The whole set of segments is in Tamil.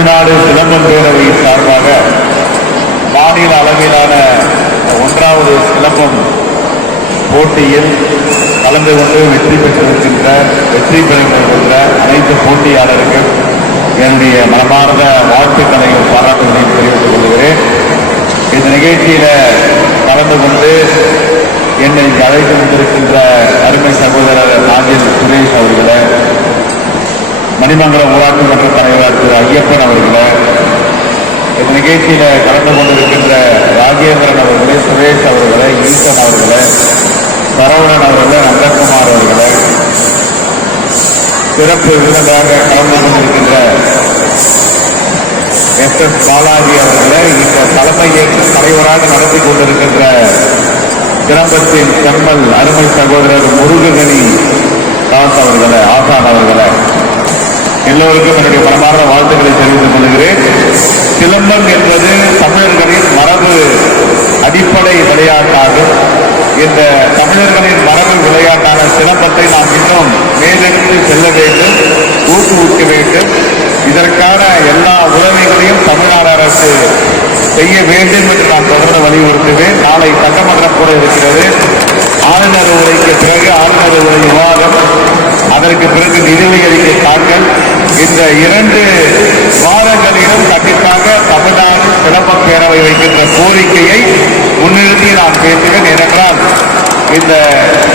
தமிழ்நாடு சிலம்பம் பேரவை சார்பாக மாநில அளவிலான 1வது சிலம்பம் போட்டியில் கலந்து கொண்டு வெற்றி பெறுகின்ற அனைத்து போட்டியாளர்கள் என்னுடைய மனமார்ந்த வாழ்த்துக்களையும் பாராட்டுகளையும் தெரிவித்துக் கொள்கிறேன். இந்த நிகழ்ச்சியில கலந்து கொண்டு என்னை அழைத்து வந்திருக்கின்ற அருமை சகோதரர் நாஞ்சில் சுரேஷ் அவர்களை, மணிமங்கலம் ஊராட்சி மன்ற தலைவர் திரு ஐயப்பன் அவர்களை, இந்த நிகழ்ச்சியில கலந்து கொண்டிருக்கின்ற ராஜேந்திரன் அவர்களை, சுரேஷ் அவர்களை, ஈசன் அவர்களை, சரவணன் அவர்களை, நந்தகுமார் அவர்களை, சிறப்பு விருந்தாக கலந்து கொண்டிருக்கின்ற எஸ் பாலாஜி அவர்களை, இந்த தலைமையேற்று தலைவராக நடத்தி கொண்டிருக்கின்ற சிலம்பத்தின் செம்மல் அருமை சகோதரர் முருககனி தாஸ் அவர்களை, ஆசான் அவர்களை, எல்லோருக்கும் என்னுடைய மனமார்ந்த வாழ்த்துக்களை தெரிவித்துக் கொள்கிறேன். சிலம்பம் என்பது தமிழர்களின் மரபு அடிப்படை விளையாட்டாகும். இந்த தமிழர்களின் மரபு விளையாட்டான சிலம்பத்தை நாம் இன்னும் மேலெடுத்து செல்ல வேண்டும், ஊக்குவிக்க வேண்டும். இதற்கான எல்லா உதவிகளையும் தமிழ்நாடு அரசு செய்ய வேண்டும் என்று நான் தொடர்ந்து வலியுறுத்துவேன். நாளை சட்டமன்றம் கூட இருக்கிறது. ஆளுநர் உரைக்கு பிறகு ஆளுநர் உரை விவாதம், அதற்கு பிறகு நிதிநிலை அறிக்கை தாக்கல். இந்த 2 வாரங்களிலும் கண்டிப்பாக தமிழ்நாடு சிலம்பம் பேரவை வைக்கின்ற கோரிக்கையை முன்னிறுத்தி நான் பேசுவேன். ஏனென்றால் இந்த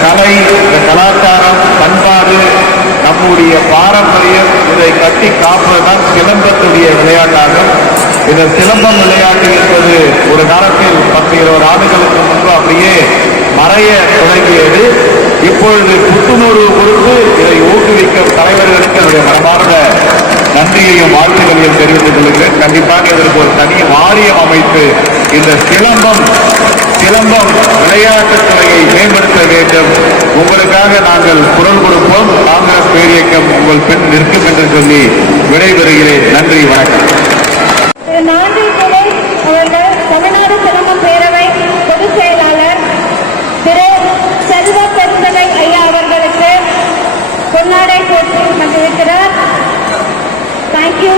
கலை, இந்த கலாச்சாரம், பண்பாடு, நம்முடைய பாரம்பரியம், இதை கட்டி காப்பதுதான் சிலம்பத்துடைய விளையாட்டாகும். இந்த சிலம்பம் விளையாட்டு என்பது ஒரு காலத்தில் 10-20 ஆண்டுகளுக்கு முன்பு அப்படியே மறைய தொடங்கியது. இப்பொழுது புத்துணர்வு கொடுத்து இதை ஊக்குவிக்கும் தலைவர்களுக்கு என்னுடைய மனமார்ந்த நன்றியையும் வாழ்த்துக்களையும் தெரிவித்துக் கொள்கிறேன். கண்டிப்பாக இதற்கு ஒரு தனி வாரியம் அமைத்து இந்த சிலம்பம் விளையாட்டுத் துறையை மேம்படுத்த வேண்டும். உங்களுக்காக நாங்கள் குரல் கொடுப்போம். காங்கிரஸ் பேரியக்கம் உங்கள் பின் நிற்கும் என்று சொல்லி விடைபெறுகிறேன். நன்றி, வணக்கம். தமிழ்நாடு சிலம்பம் பேரவை பொதுச் செயலாளர் திரு செல்வ பெருந்தகை ஐயா அவர்களுக்கு பொன்னாடை போட்டி வந்திருக்கிறார். தேங்க்யூ.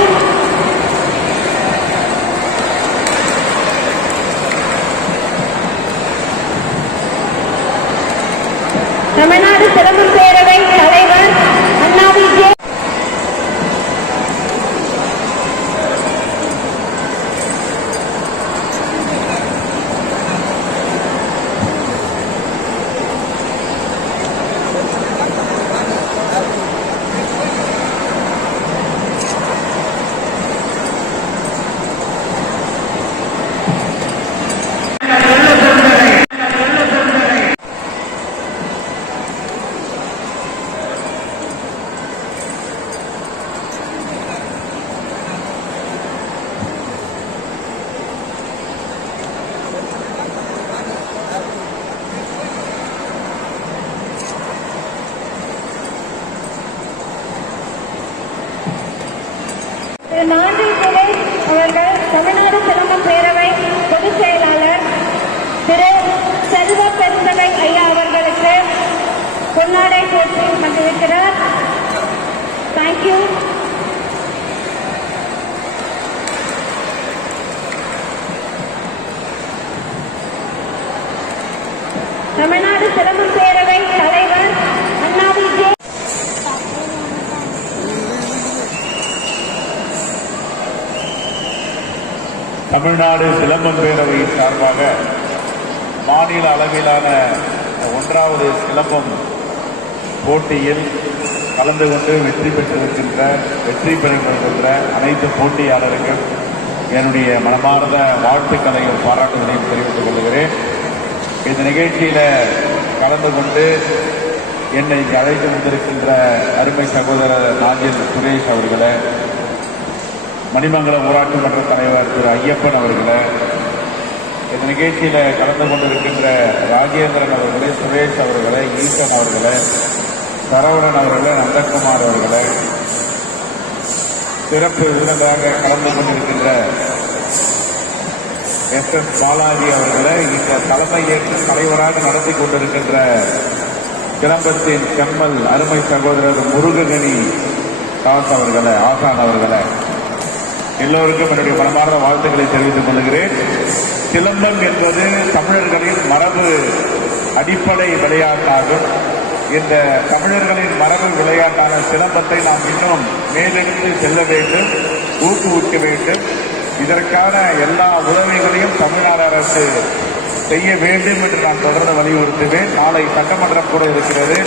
தமிழ்நாடு சிலம்பம் பேரவை தலைவர் அண்ணாவி ஜே. நாஞ்சில் சுரேஷ் அவர்கள் தமிழ்நாடு சிலம்பம் பேரவை பொதுச் செயலாளர் திரு செல்வ பெருந்தகை ஐயா அவர்களுக்கு பொன்னாடை போட்டி வந்திருக்கிறார். தேங்க்யூ. தமிழ்நாடு சிலம்பம் பேரவை தலைவர் அண்ணாவி ஜே. தமிழ்நாடு சிலம்பம் பேரவை சார்பாக மாநில அளவிலான 1வது சிலம்பம் போட்டியில் கலந்து கொண்டு வெற்றி பெறுகின்ற அனைத்து போட்டியாளர்கள் என்னுடைய மனமார்ந்த வாழ்த்துக்களையும் பாராட்டுகளையும் தெரிவித்துக் கொள்கிறேன். இந்த நிகழ்ச்சியில கலந்து கொண்டு என்னை அழைத்து வந்திருக்கின்ற அருமை சகோதரர் நாஞ்சில் சுரேஷ் அவர்களை, மணிமங்கலம் ஊராட்சி மன்ற தலைவர் திரு ஐயப்பன் அவர்களை, இந்த நிகழ்ச்சியில கலந்து கொண்டிருக்கின்ற ராஜேந்திரன் அவர்களை, சுரேஷ் அவர்களை, ஈசன் அவர்களை, சரவணன் அவர்களை, நந்தகுமார் அவர்களை, சிறப்பு விருந்தாக கலந்து கொண்டிருக்கின்ற எஸ் பாலாஜி அவர்களை, இந்த தலைமையேற்று தலைவராக நடத்தி கொண்டிருக்கின்ற சிலம்பத்தின் செம்மல் அருமை சகோதரர் முருககனி தாஸ் அவர்களை, ஆசான் அவர்களை, எல்லோருக்கும் என்னுடைய மனமார்ந்த வாழ்த்துக்களை தெரிவித்துக் கொள்கிறேன். சிலம்பம் என்பது தமிழர்களின் மரபு அடிப்படை விளையாட்டாகும். இந்த தமிழர்களின் மரபு விளையாட்டான சிலம்பத்தை நாம் இன்னும் மேலெடுத்து செல்ல வேண்டும், ஊக்குவிக்க வேண்டும். இதற்கான எல்லா உதவிகளையும் தமிழ்நாடு அரசு செய்ய வேண்டும் என்று நான் தொடர்ந்து வலியுறுத்துவேன். நாளை சட்டமன்றம் கூட இருக்கிறது.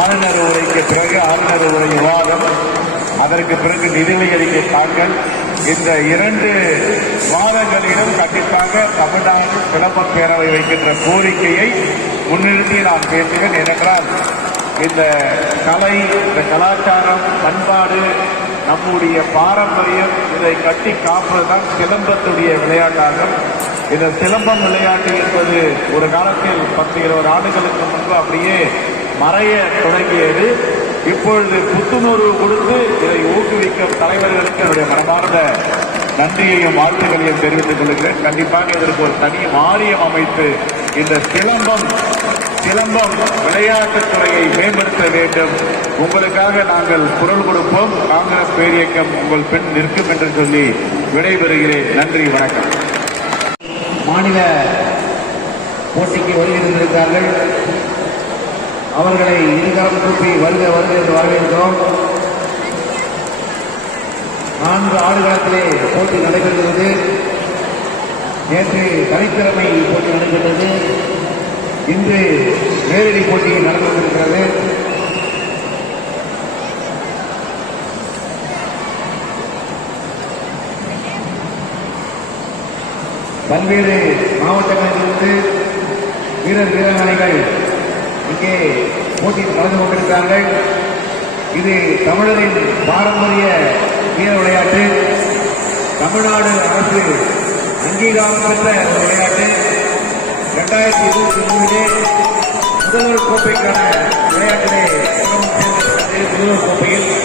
ஆளுநர் உரைக்கு பிறகு ஆளுநர் உரை விவாதம், அதற்கு பிறகு நிதிநிலை அறிக்கை தாக்கல். இந்த 2 வாதங்களிலும் கண்டிப்பாக தமிழ்நாடு சிலம்ப பேரவை வைக்கின்ற கோரிக்கையை முன்னிறுத்தி நான் பேசுவேன். ஏனென்றால் இந்த கலை, இந்த கலாச்சாரம், பண்பாடு, நம்முடைய பாரம்பரியம், இதை கட்டி காப்பதுதான் சிலம்பத்துடைய விளையாட்டாகும். இந்த சிலம்பம் விளையாட்டு என்பது ஒரு காலத்தில் 10-20 ஆண்டுகளுக்கு முன்பு அப்படியே மறைய தொடங்கியது. இப்பொழுது புத்துணர்வு கொடுத்து இதை ஊக்குவிக்கும் தலைவர்களுக்கு என்னுடைய மனமார்ந்த நன்றியையும் வாழ்த்துக்களையும் தெரிவித்துக் கொள்கிறேன். கண்டிப்பாக இதற்கு ஒரு தனி வாரியம் அமைத்து இந்த சிலம்பம் விளையாட்டுத் துறையை மேம்படுத்த வேண்டும். உங்களுக்காக நாங்கள் குரல் கொடுப்போம். காங்கிரஸ் பேரியக்கம் உங்கள் பின் நிற்கும் என்று சொல்லி விடைபெறுகிறேன். நன்றி, வணக்கம். மாநில போட்டிக்கு வருகை தந்திருக்கிறார்கள். அவர்களை இருகரம் கூப்பி வருக வருக என்று வரவேற்கிறோம். 4 ஆடுகளத்திலே போட்டி நடைபெறுகிறது. நேற்று தனித்திறமை போட்டி நடைபெற்றது. இன்று நேரடி போட்டி நடந்து கொண்டிருக்கிறது. பல்வேறு மாவட்டங்களிலிருந்து வீரர் வீராங்கனைகள் இங்கே போட்டியில் கலந்து கொண்டிருக்கிறார்கள். இது தமிழரின் பாரம்பரிய வீர விளையாட்டு. தமிழ்நாடு அரசு அங்கீகாரம் பெற்ற ஒரு விளையாட்டு. 2023 முதல்வர் கோப்பைக்கான விளையாட்டிலே முதல்வர் கோப்பையில்